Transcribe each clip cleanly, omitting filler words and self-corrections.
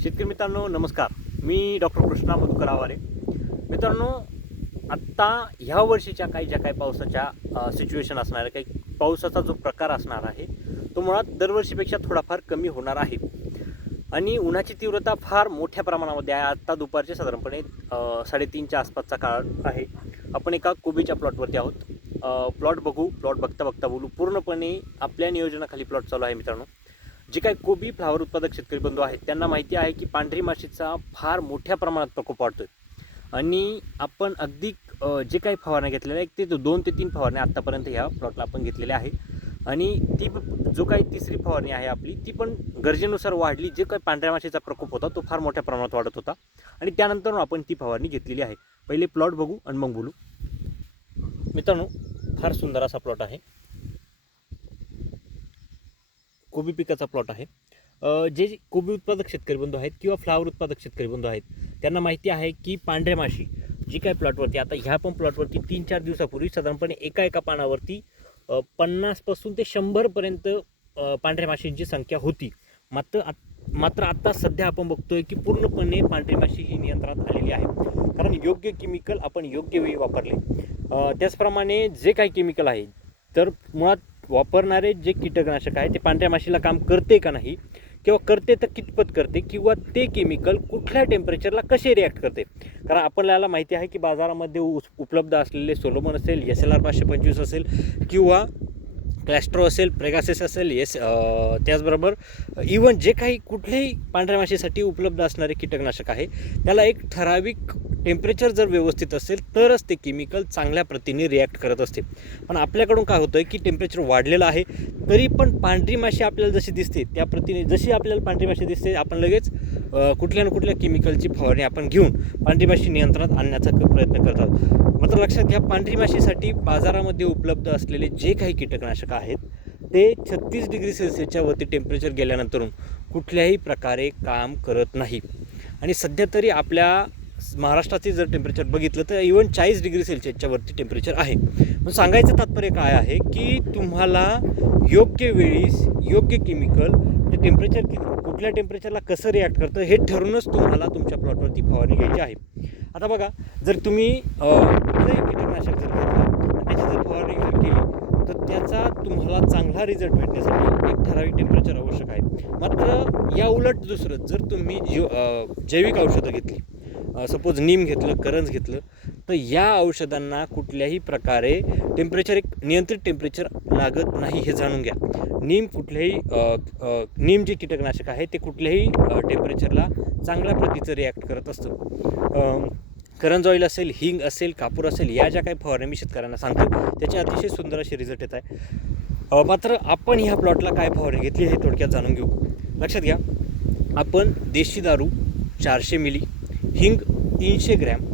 शेतकरी मित्रांनो नमस्कार. मी डॉक्टर कृष्णा मधुकर आवारे. मित्रांनो, आत्ता ह्या वर्षीच्या ज्या काही पावसाच्या सिच्युएशन असणार आहे, काही पावसाचा जो प्रकार असणार आहे तो मुळात दरवर्षीपेक्षा थोडाफार कमी होणार आहे आणि उन्हाची तीव्रता फार मोठ्या प्रमाणामध्ये आहे. आत्ता दुपारचे साधारणपणे 3:30च्या आसपासचा काळ आहे. आपण एका कोबीच्या प्लॉटवरती आहोत. प्लॉट बघता बघता बोलू. पूर्णपणे आपल्या नियोजनाखाली प्लॉट चालू आहे. मित्रांनो, जे काही कोबी फ्लावर उत्पादक शेतकरी बंधू आहेत त्यांना माहिती आहे की पांढरी माशीचा फार मोठ्या प्रमाणात प्रकोप वाढतोय आणि आपण अगदी जे काही फवारण्या घेतलेल्या आहेत ते 2 ते 3 फवारण्या आत्तापर्यंत ह्या प्लॉटला आपण घेतलेल्या आहे आणि ती जो काही तिसरी फवारणी आहे आपली ती पण गरजेनुसार वाढली. जे काही पांढऱ्या माशीचा प्रकोप होता तो फार मोठ्या प्रमाणात वाढत होता आणि त्यानंतर आपण ती फवारणी घेतलेली आहे. पहिले प्लॉट बघू आणि मग बोलू. मित्रांनो, फार सुंदर असा प्लॉट आहे. कोबी पिकाचा प्लॉट आहे. जे कोबी उत्पादक शेतकरी बंधू आहेत किंवा फ्लावर उत्पादक शेतकरी बंधू आहेत त्यांना माहिती आहे की पांढऱ्या माशी जी काही प्लॉटवरती आता ह्या पण प्लॉटवरती 3-4 दिवसापूर्वी साधारणपणे एका पानावरती 50 पासून ते 100पर्यंत पांढऱ्या माशींची संख्या होती. मात्र आता सध्या आपण बघतोय की पूर्णपणे पांढरी माशी ही नियंत्रणात आलेली आहे, कारण योग्य केमिकल आपण योग्य वेळी वापरले. त्याचप्रमाणे जे काही केमिकल आहे तर मुळात वापरणारे जे कीटकनाशक आहे ते पांढऱ्या माशीला काम करते का नाही किंवा करते तर कितपत करते किंवा ते केमिकल कुठल्या टेम्परेचरला कसे रिॲक्ट करते. कारण आपल्याला माहिती आहे की बाजारामध्ये उपलब्ध असलेले सोलोमन असेल, SLR 525 असेल किंवा क्लॅस्ट्रो असेल, प्रेगासिस असेल, त्याचबरोबर इवन जे काही कुठल्याही पांढऱ्या माशीसाठी उपलब्ध असणारे कीटकनाशक आहे त्याला एक ठराविक टेम्परेचर जर व्यवस्थित असेल तरच ते केमिकल चांगल्या प्रतीने रिॲक्ट करत असते. पण आपल्याकडून काय होतं की टेम्परेचर वाढलेलं आहे तरी पण पांढरी माशी आपल्याला जशी दिसते त्या प्रतीने जशी आपल्याला पांढरी माशी दिसते आपण लगेच कुठल्या ना कुठल्या केमिकलची फवारणी आपण घेऊन पांढरी माशी नियंत्रणात आणण्याचा प्रयत्न करतात. मात्र लक्षात घ्या, पांढरी माशीसाठी बाजारामध्ये उपलब्ध असलेले जे काही कीटकनाशक आहेत ते 36 डिग्री सेल्सिअसच्या वरती टेम्परेचर गेल्यानंतर कुठल्याही प्रकारे काम करत नाही. आणि सध्या तरी आपल्या महाराष्ट्राचे जर टेम्परेचर बघितलं तर इवन 40 डिग्री सेल्सिअसच्या वरती टेम्परेचर आहे. पण सांगायचं तात्पर्य काय आहे की तुम्हाला योग्य वेळीस योग्य केमिकल ते टेम्परेचर कुठल्या टेम्परेचरला कसं रिॲक्ट करतं हे ठरूनच तुम्हाला तुमच्या प्लॉटवरती फवारणी घ्यायची आहे. आता बघा, जर तुम्ही कुठलंही कीटकनाशक जर घेतलं त्याची जर फवारणी जर केली तर त्याचा तुम्हाला चांगला रिझल्ट भेटण्यासाठी एक ठराविक टेम्परेचर आवश्यक आहे. मात्र या उलट दुसरं जर तुम्ही जैविक औषधं घेतली, सपोज नीम घेतलं, करंज घेतलं, तर या औषधांना कुठल्याही प्रकारे टेम्परेचर एक नियंत्रित टेम्परेचर लागत नाही हे जाणून घ्या. नीम जे कीटकनाशक आहे ते कुठल्याही टेम्परेचरला चांगल्या प्रतीचं रिॲक्ट करत असतं. करंज ऑइल असेल, हिंग असेल, कापूर असेल, या ज्या काही फवारण्या मी शेतकऱ्यांना सांगतो त्याचे अतिशय सुंदर असे रिझल्ट येत आहे. मात्र आपण ह्या प्लॉटला काय फवारणी घेतली हे थोडक्यात जाणून घेऊ. लक्षात घ्या, आपण देशी दारू 400 मिली, हिंग 300 ग्रॅम,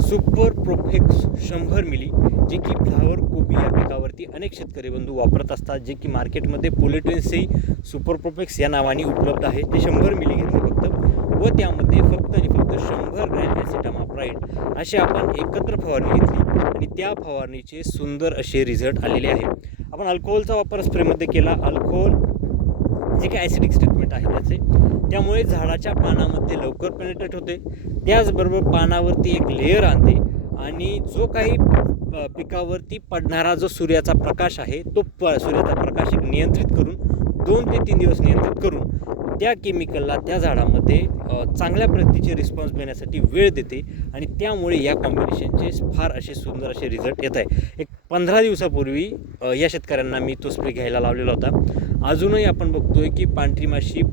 सुपर प्रोफेक्स 100 मिली, जे की फ्लावर कोबी या पिकावरती अनेक शेतकरी बंधू वापरत असतात, जे की मार्केटमध्ये पोलिट्रेन्सी सुपर प्रोफेक्स या नावाने उपलब्ध आहे. ते 100 मिली घेतले फक्त व त्यामध्ये फक्त 100 ग्रॅम ॲसिटामाप्राइड असे आपण एकत्र फवारणी घेतली आणि त्या फवारणीचे सुंदर असे रिझल्ट आलेले आहे. आपण अल्कोहोलचा वापर स्प्रेमध्ये केला. अल्कोहोल जे काही ॲसिडिक स्टेटमेंट आहे त्याचे, त्यामुळे झाडाच्या पानामध्ये लवकर पेनिट्रेट होते, त्याचबरोबर पानावरती एक लेअर आणते आणि जो काही पिकावरती पडणारा जो सूर्याचा प्रकाश आहे तो सूर्याचा प्रकाश एक नियंत्रित करून 2 ते 3 दिवस नियंत्रित करून त्या केमिकलला त्या झाडामध्ये चांगल्या प्रतीचे रिस्पॉन्स मिळण्यासाठी वेळ देते आणि त्यामुळे या कॉम्बिनेशनचे फार असे सुंदर असे रिझल्ट येत आहे. एक 15 दिवसापूर्वी या शेतकऱ्यांना मी तो स्प्रे घ्यायला लावलेला होता. अजूनही आपण बघतोय की पांढरी माशी